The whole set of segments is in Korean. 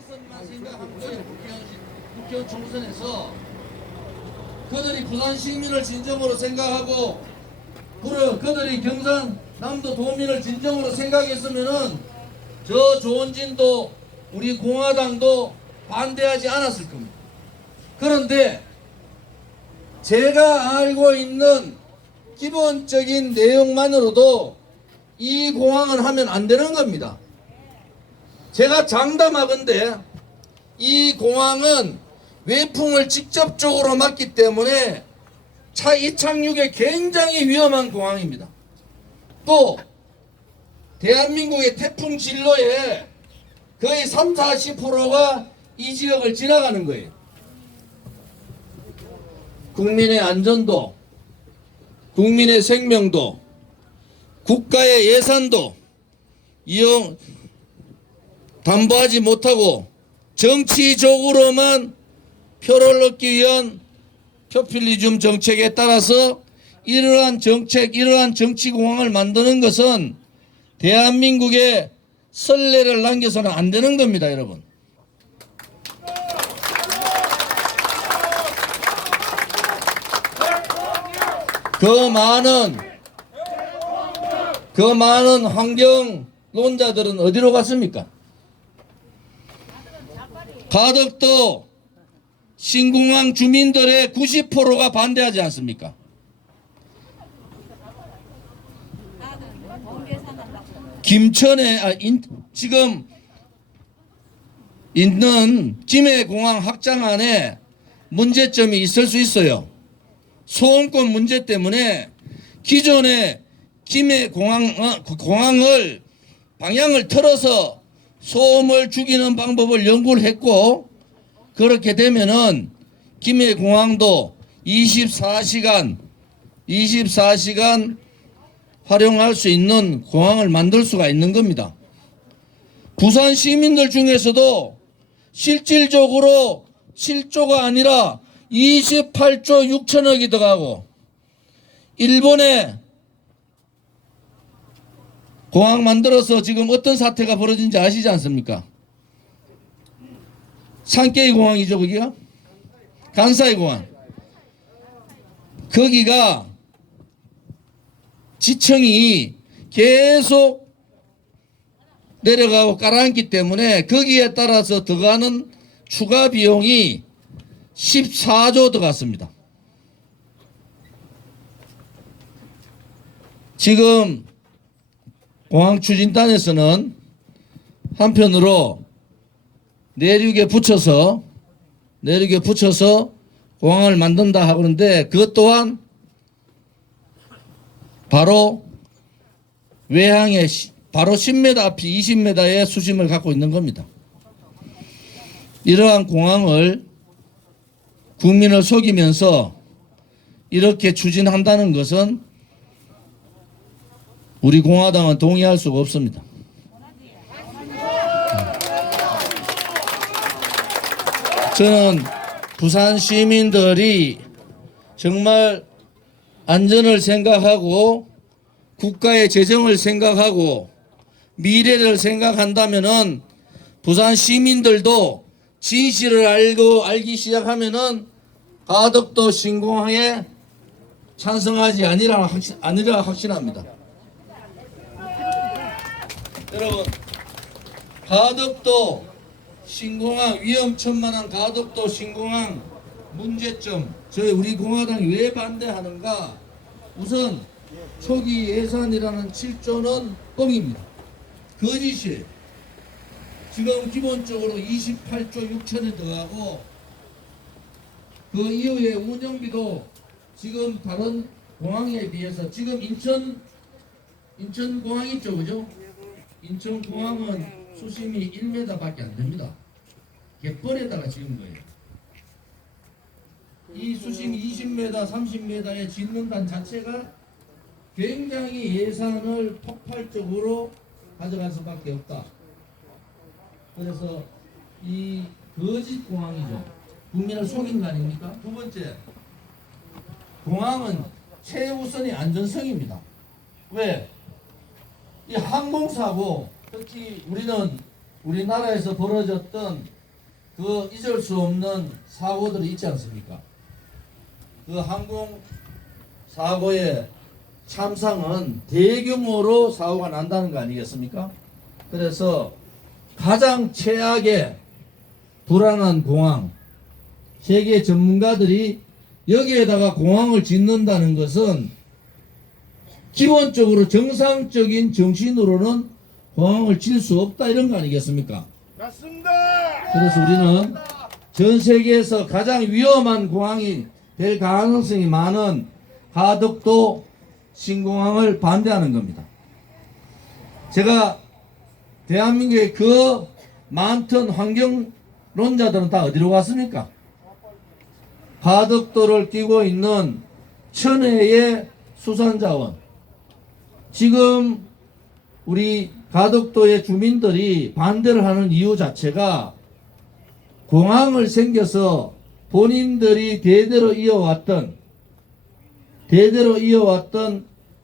총선만 생각한 거예요. 국회의원 총선에서 그들이 부산 시민을 진정으로 생각하고 그들이 경상남도 도민을 진정으로 생각했으면은 저 조원진도 우리 공화당도 반대하지 않았을 겁니다. 그런데 제가 알고 있는 기본적인 내용만으로도 이 공항은 하면 안 되는 겁니다. 제가 장담하건대 이 공항은 외풍을 직접적으로 맞기 때문에 이착륙에 굉장히 위험한 공항입니다. 또 대한민국의 태풍 진로에 거의 30~40%가 이 지역을 지나가는 거예요. 국민의 안전도, 국민의 생명도, 국가의 예산도 담보하지 못하고 정치적으로만 표를 얻기 위한 포퓰리즘 정책에 따라서 이러한 정치공항을 만드는 것은 대한민국의 선례를 남겨서는 안 되는 겁니다, 여러분. 그 많은 환경론자들은 어디로 갔습니까? 가덕도 신공항 주민들의 90%가 반대하지 않습니까? 김천에 지금 있는 김해공항 확장안에 문제점이 있을 수 있어요. 소음권 문제 때문에 기존의 김해공항을 방향을 틀어서 소음을 죽이는 방법을 연구를 했고, 그렇게 되면은 김해공항도 24시간 활용할 수 있는 공항을 만들 수가 있는 겁니다. 부산 시민들 중에서도 실질적으로 7조가 아니라 28조 6천억이 들어가고, 일본에 공항 만들어서 지금 어떤 사태가 벌어진지 아시지 않습니까? 산케이 공항이죠, 거기가? 간사이 공항. 거기가 지층이 계속 내려가고 깔아앉기 때문에 거기에 따라서 들어가는 추가 비용이 14조 들어갔습니다. 지금 공항 추진단에서는 한편으로 내륙에 붙여서 공항을 만든다 하는데, 그것 또한 바로 외항에 바로 10m 앞이 20m의 수심을 갖고 있는 겁니다. 이러한 공항을 국민을 속이면서 이렇게 추진한다는 것은 우리 공화당은 동의할 수가 없습니다. 저는 부산 시민들이 정말 안전을 생각하고 국가의 재정을 생각하고 미래를 생각한다면은 부산 시민들도 진실을 알기 시작하면은 가덕도 신공항에 찬성하지 아니라 확신합니다. 여러분, 가덕도 신공항, 위험천만한 가덕도 신공항 문제점, 우리 공화당이 왜 반대하는가? 우선 초기 예산이라는 7조는 뻥입니다. 거짓이에요. 지금 기본적으로 28조 6천에 들어가고, 그 이후에 운영비도 지금 다른 공항에 비해서, 지금 인천공항 있죠, 그죠? 인천공항은 수심이 1m밖에 안 됩니다. 갯벌에다가 지은 거예요. 이 수심 20m, 30m에 짓는다는 자체가 굉장히 예산을 폭발적으로 가져갈 수밖에 없다. 그래서 이 거짓 공항이죠. 국민을 속인 거 아닙니까? 두 번째, 공항은 최우선이 안전성입니다. 왜? 이 항공사고, 특히 우리는 우리나라에서 벌어졌던 그 잊을 수 없는 사고들이 있지 않습니까? 그 항공 사고의 참상은 대규모로 사고가 난다는 거 아니겠습니까? 그래서 가장 최악의 불안한 공항, 세계 전문가들이 여기에다가 공항을 짓는다는 것은 기본적으로 정상적인 정신으로는 공항을 질 수 없다 이런 거 아니겠습니까? 맞습니다. 그래서 우리는 전 세계에서 가장 위험한 공항이 될 가능성이 많은 가덕도 신공항을 반대하는 겁니다. 제가 대한민국의 그 많던 환경론자들은 다 어디로 갔습니까? 가덕도를 끼고 있는 천혜의 수산자원. 지금 우리 가덕도의 주민들이 반대를 하는 이유 자체가 공항을 생겨서 본인들이 대대로 이어왔던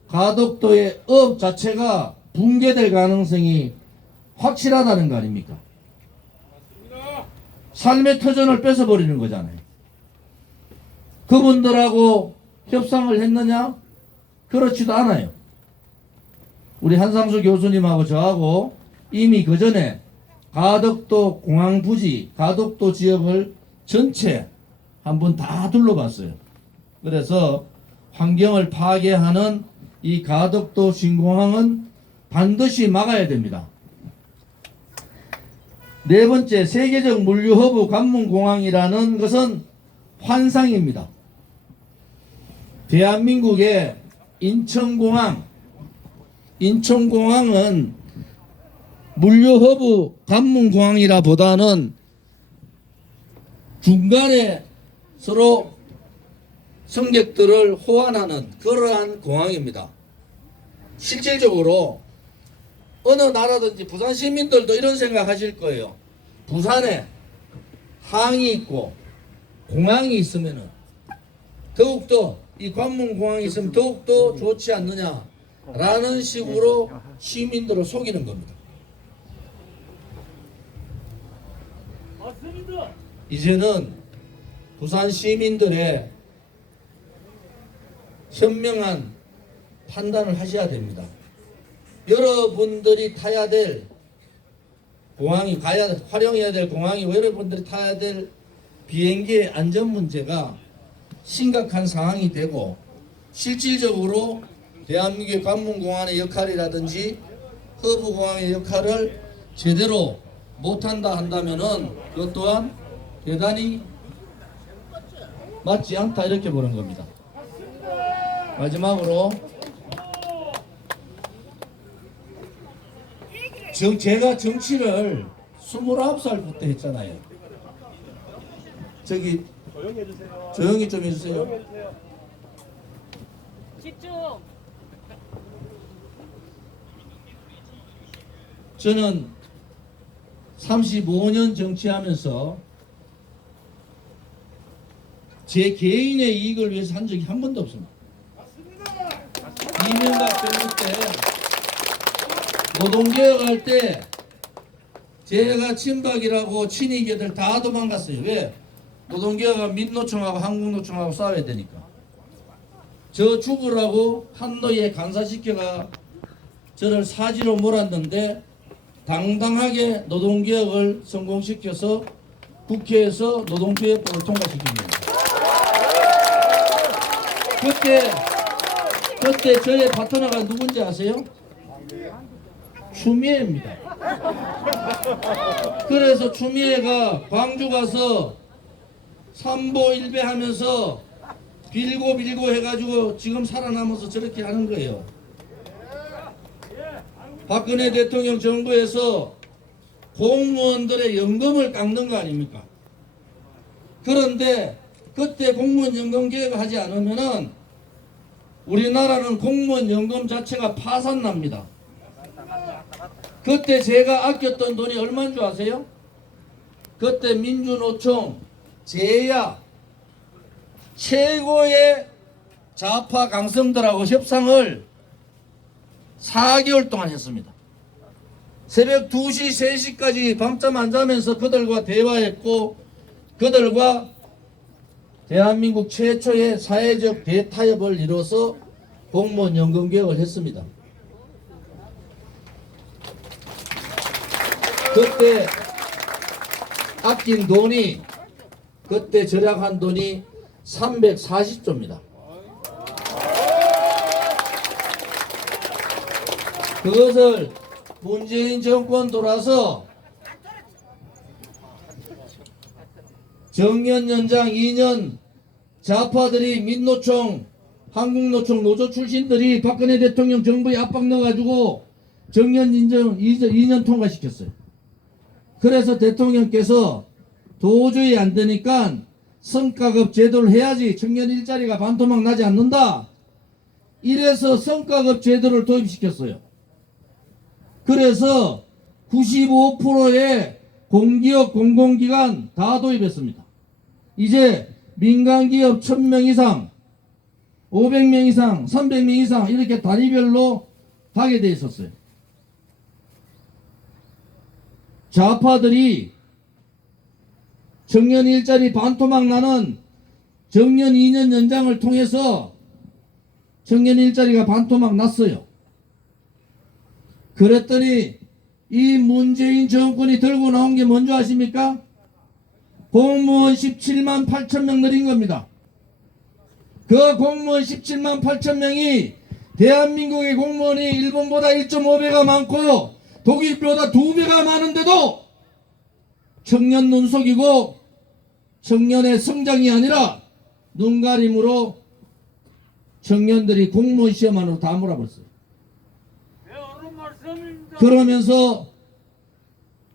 가덕도의 업 자체가 붕괴될 가능성이 확실하다는 거 아닙니까? 삶의 터전을 뺏어버리는 거잖아요. 그분들하고 협상을 했느냐? 그렇지도 않아요. 우리 한상수 교수님하고 저하고 이미 그 전에 가덕도 공항 부지, 가덕도 지역을 전체 한번 다 둘러봤어요. 그래서 환경을 파괴하는 이 가덕도 신공항은 반드시 막아야 됩니다. 네 번째, 세계적 물류 허브 관문공항이라는 것은 환상입니다. 대한민국의 인천공항은 물류 허브 관문공항이라 보다는 중간에 서로 승객들을 호환하는 그러한 공항입니다. 실질적으로 어느 나라든지 부산 시민들도 이런 생각하실 거예요. 부산에 항이 있고 공항이 있으면은 더욱더 이 관문공항이 있으면 더욱더 좋지 않느냐라는 식으로 시민들을 속이는 겁니다. 이제는 부산 시민들의 현명한 판단을 하셔야 됩니다. 여러분들이 타야 될 공항이 활용해야 될 공항이 여러분들이 타야 될 비행기의 안전 문제가 심각한 상황이 되고 실질적으로 대한민국의 관문공항의 역할이라든지 허브공항의 역할을 제대로 못한다 한다면은 그것 또한 대단히 맞지 않다 이렇게 보는 겁니다. 마지막으로 제가 정치를 29살부터 했잖아요. 저기 조용히 좀 해주세요. 집중. 저는 35년 정치하면서 제 개인의 이익을 위해서 한 적이 한 번도 없습니다. 이명박 정부 때 노동개혁할 때 제가 친박이라고 친이계들 다 도망갔어요. 왜? 노동개혁은 민노총하고 한국노총하고 싸워야 되니까. 저 죽으라고 한노위에 간사시켜가 저를 사지로 몰았는데 당당하게 노동개혁을 성공시켜서 국회에서 노동개혁법을 통과시킵니다. 그때 저의 파트너가 누군지 아세요? 추미애입니다. 그래서 추미애가 광주 가서 삼보일배 하면서 빌고 해가지고 지금 살아남아서 저렇게 하는 거예요. 박근혜 대통령 정부에서 공무원들의 연금을 깎는 거 아닙니까? 그런데 그때 공무원 연금 개혁을 하지 않으면은 우리나라는 공무원 연금 자체가 파산납니다. 그때 제가 아꼈던 돈이 얼마인 줄 아세요? 그때 민주노총, 제야 최고의 좌파 강성들하고 협상을 4개월 동안 했습니다. 새벽 2시, 3시까지 밤잠 안 자면서 그들과 대화했고 그들과 대한민국 최초의 사회적 대타협을 이뤄서 공무원 연금 개혁을 했습니다. 그때 아낀 돈이 그때 절약한 돈이 340조입니다. 그것을 문재인 정권 돌아서 정년 연장 2년 좌파들이 민노총, 한국노총 노조 출신들이 박근혜 대통령 정부에 압박 넣어가지고 정년 인정 2년 통과시켰어요. 그래서 대통령께서 도저히 안 되니까 성과급 제도를 해야지 청년 일자리가 반토막 나지 않는다. 이래서 성과급 제도를 도입시켰어요. 그래서 95%의 공기업 공공기관 다 도입했습니다. 이제 민간기업 1000명 이상, 500명 이상, 300명 이상 이렇게 단위별로 가게 돼 있었어요. 좌파들이 청년 일자리 반토막 나는 정년 2년 연장을 통해서 청년 일자리가 반토막 났어요. 그랬더니 이 문재인 정권이 들고 나온 게 뭔지 아십니까? 공무원 17만 8천 명 늘린 겁니다. 그 공무원 17만 8천 명이 대한민국의 공무원이 일본보다 1.5배가 많고 독일보다 2배가 많은데도 청년 눈속이고 청년의 성장이 아니라 눈가림으로 청년들이 공무원 시험 안으로 다 몰아버렸어요. 그러면서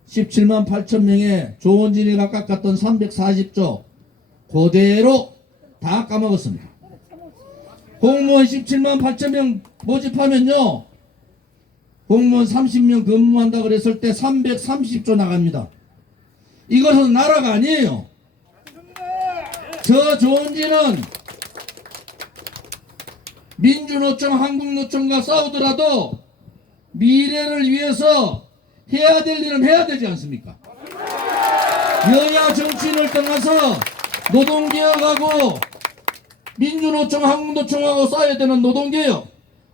17만 8천 명의 조원진이가 깎았던 340조 그대로 다 까먹었습니다. 공무원 17만 8천 명 모집하면요 공무원 30명 근무한다 그랬을 때 330조 나갑니다. 이것은 나라가 아니에요. 저 조원진은 민주노총 한국노총과 싸우더라도 미래를 위해서 해야 될 일은 해야 되지 않습니까? 여야 정치인을 떠나서 노동개혁하고 민주노총 한국노총하고 싸워야 되는 노동개혁,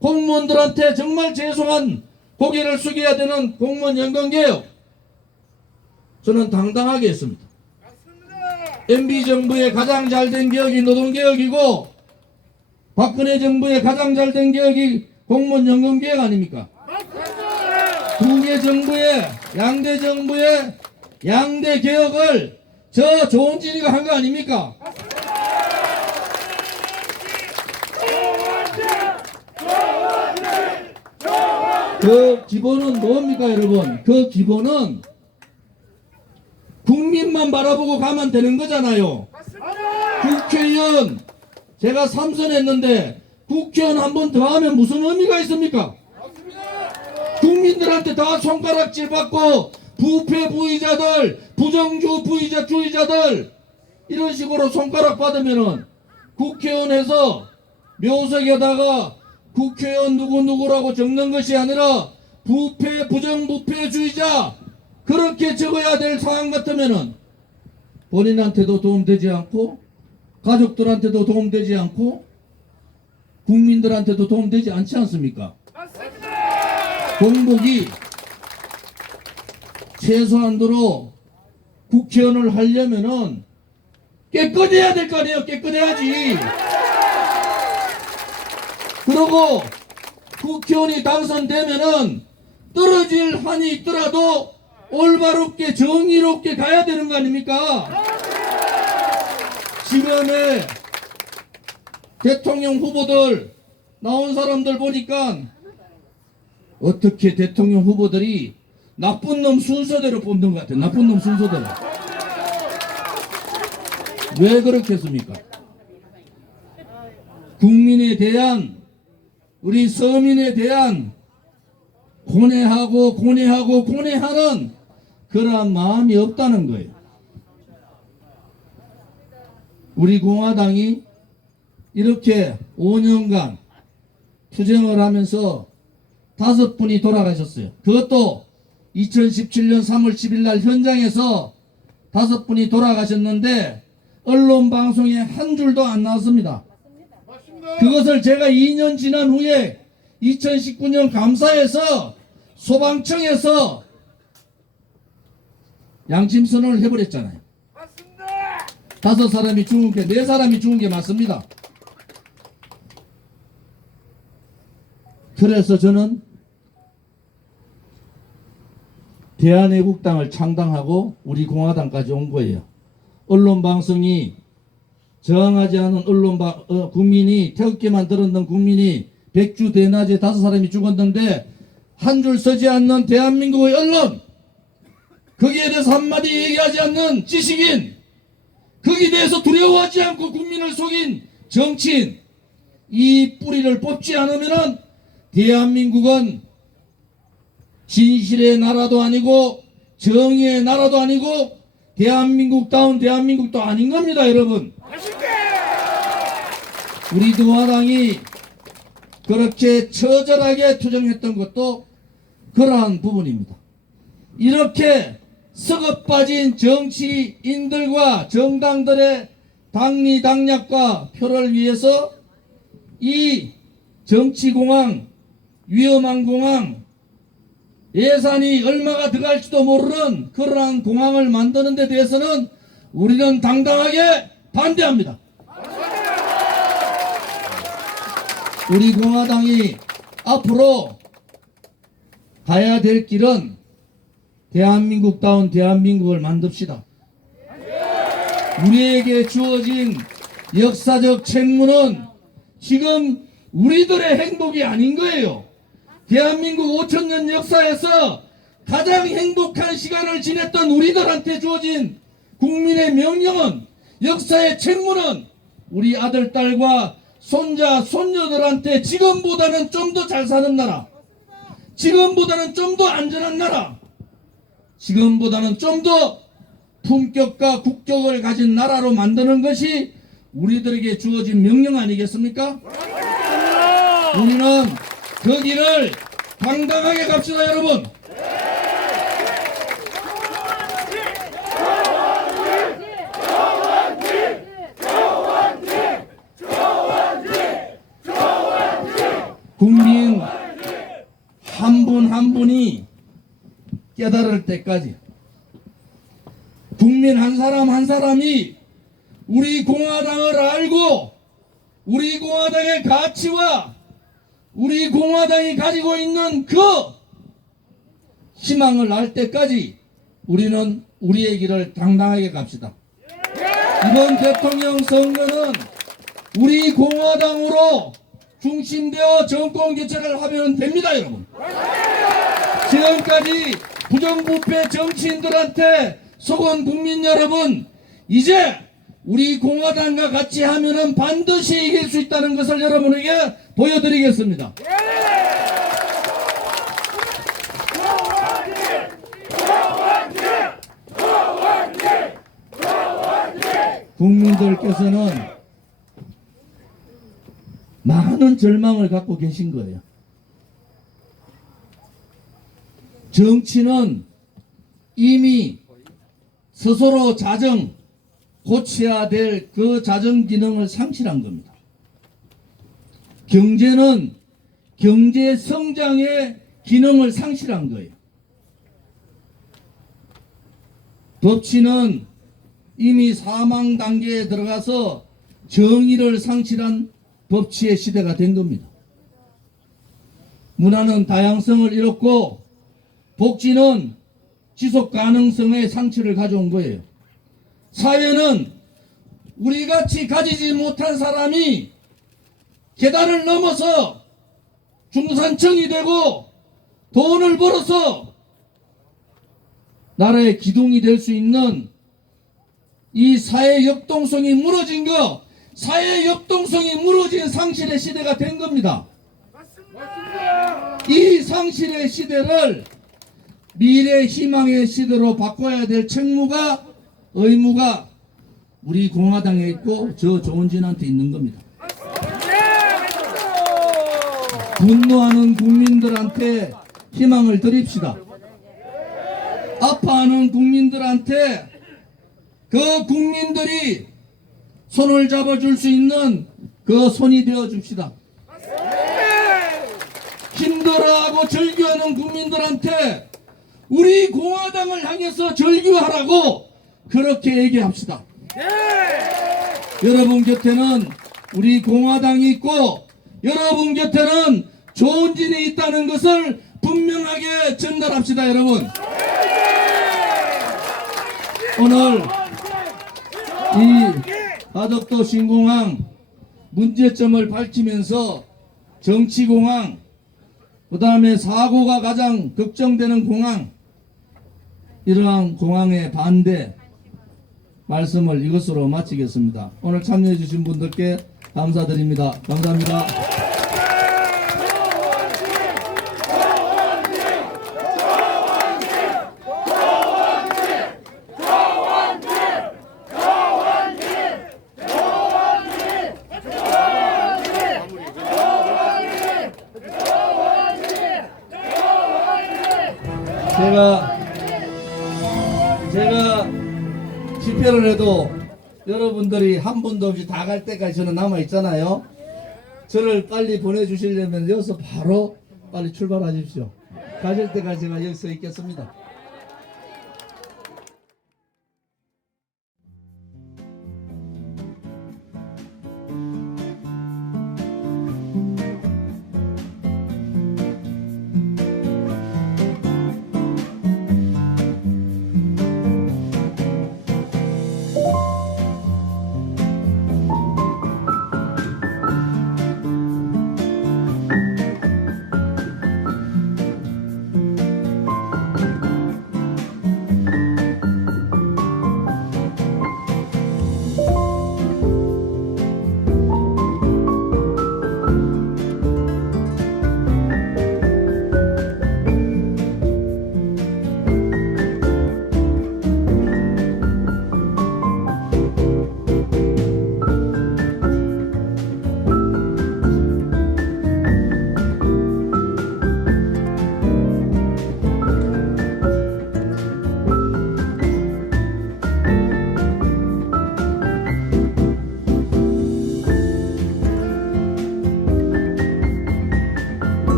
공무원들한테 정말 죄송한 고개를 숙여야 되는 공무원 연금개혁, 저는 당당하게 했습니다. MB 정부의 가장 잘된 개혁이 노동개혁이고 박근혜 정부의 가장 잘된 개혁이 공무원 연금개혁 아닙니까? 두 개 정부의 양대 정부의 양대 개혁을 저 조원진이가 한 거 아닙니까? 그 기본은 뭡니까 여러분? 그 기본은 국민만 바라보고 가면 되는 거잖아요. 국회의원 제가 3선했는데 국회의원 한 번 더 하면 무슨 의미가 있습니까? 국민들한테 다 손가락질 받고 부패 부의자들, 부정주 부의자 주의자들 이런 식으로 손가락 받으면은 국회의원에서 묘석에다가 국회의원 누구누구라고 적는 것이 아니라 부패 부정부패주의자 그렇게 적어야 될 상황 같으면은 본인한테도 도움되지 않고 가족들한테도 도움되지 않고 국민들한테도 도움되지 않지 않습니까? 공복이 최소한도로 국회의원을 하려면은 깨끗해야 될 거 아니에요. 깨끗해야지. 그리고 국회의원이 당선되면은 떨어질 한이 있더라도 올바롭게 정의롭게 가야 되는 거 아닙니까? 지금의 대통령 후보들 나온 사람들 보니까 어떻게 대통령 후보들이 나쁜 놈 순서대로 뽑는 것 같아요. 나쁜 놈 순서대로. 왜 그렇게 했습니까? 국민에 대한 우리 서민에 대한 고뇌하고 고뇌하는 그러한 마음이 없다는 거예요. 우리 공화당이 이렇게 5년간 투쟁을 하면서 5분이 돌아가셨어요. 그것도 2017년 3월 10일 날 현장에서 5분이 돌아가셨는데 언론 방송에 한 줄도 안 나왔습니다. 그것을 제가 2년 지난 후에 2019년 감사에서 소방청에서 양심 선언을 해버렸잖아요. 5사람이 죽은 게 4사람이 죽은 게 맞습니다. 그래서 저는 대한애국당을 창당하고 우리 공화당까지 온 거예요. 언론방송이 저항하지 않은 국민이 태극기만 들었는 국민이 백주 대낮에 5사람이 죽었는데 한 줄 쓰지 않는 대한민국의 언론, 거기에 대해서 한마디 얘기하지 않는 지식인, 거기에 대해서 두려워하지 않고 국민을 속인 정치인, 이 뿌리를 뽑지 않으면은 대한민국은 진실의 나라도 아니고 정의의 나라도 아니고 대한민국다운 대한민국도 아닌 겁니다, 여러분. 우리 공화당이 그렇게 처절하게 투정했던 것도 그러한 부분입니다. 이렇게 썩어 빠진 정치인들과 정당들의 당리당략과 표를 위해서 이 정치공황, 위험한 공황, 예산이 얼마가 들어갈지도 모르는 그러한 공황을 만드는 데 대해서는 우리는 당당하게 반대합니다. 우리 공화당이 앞으로 가야 될 길은 대한민국다운 대한민국을 만듭시다. 우리에게 주어진 역사적 책무는 지금 우리들의 행복이 아닌 거예요. 대한민국 5천년 역사에서 가장 행복한 시간을 지냈던 우리들한테 주어진 국민의 명령은, 역사의 책무는 우리 아들, 딸과 손자, 손녀들한테 지금보다는 좀 더 잘 사는 나라, 지금보다는 좀 더 안전한 나라, 지금보다는 좀 더 품격과 국격을 가진 나라로 만드는 것이 우리들에게 주어진 명령 아니겠습니까? 우리는 그 길을 당당하게 갑시다, 여러분. 국민 한 분 한 분이 깨달을 때까지, 국민 한 사람 한 사람이 우리 공화당을 알고 우리 공화당의 가치와 우리 공화당이 가지고 있는 그 희망을 알 때까지 우리는 우리의 길을 당당하게 갑시다. 이번 대통령 선거는 우리 공화당으로 중심되어 정권 교체를 하면 됩니다, 여러분. 지금까지 부정부패 정치인들한테 속은 국민 여러분, 이제 우리 공화당과 같이 하면은 반드시 이길 수 있다는 것을 여러분에게 보여드리겠습니다. 국민들께서는 많은 절망을 갖고 계신 거예요. 정치는 이미 스스로 고쳐야 될 그 자정 기능을 상실한 겁니다. 경제는 경제 성장의 기능을 상실한 거예요. 법치는 이미 사망 단계에 들어가서 정의를 상실한 법치의 시대가 된 겁니다. 문화는 다양성을 잃었고 복지는 지속 가능성의 상실을 가져온 거예요. 사회는 우리같이 가지지 못한 사람이 계단을 넘어서 중산층이 되고 돈을 벌어서 나라의 기둥이 될 수 있는 이 사회 역동성이 무너진 거, 사회 역동성이 무너진 상실의 시대가 된 겁니다. 이 상실의 시대를 미래 희망의 시대로 바꿔야 될 책무가, 의무가 우리 공화당에 있고 저 조은진한테 있는 겁니다. 분노하는 국민들한테 희망을 드립시다. 아파하는 국민들한테 그 국민들이 손을 잡아줄 수 있는 그 손이 되어 줍시다. 힘들어하고 절규하는 국민들한테 우리 공화당을 향해서 절규하라고 그렇게 얘기합시다. 여러분 곁에는 우리 공화당이 있고 여러분 곁에는 조은진이 있다는 것을 분명하게 전달합시다. 여러분, 오늘 이 하덕도 신공항 문제점을 밝히면서 정치공항, 그 다음에 사고가 가장 걱정되는 공항, 이러한 공항의 반대 말씀을 이것으로 마치겠습니다. 오늘 참여해 주신 분들께 감사드립니다. 감사합니다. 제가 집회를 해도 여러분들이 한 분도 없이 다 갈 때까지 저는 남아 있잖아요. 저를 빨리 보내주시려면 여기서 바로 빨리 출발하십시오. 가실 때까지 제가 여기 서 있겠습니다.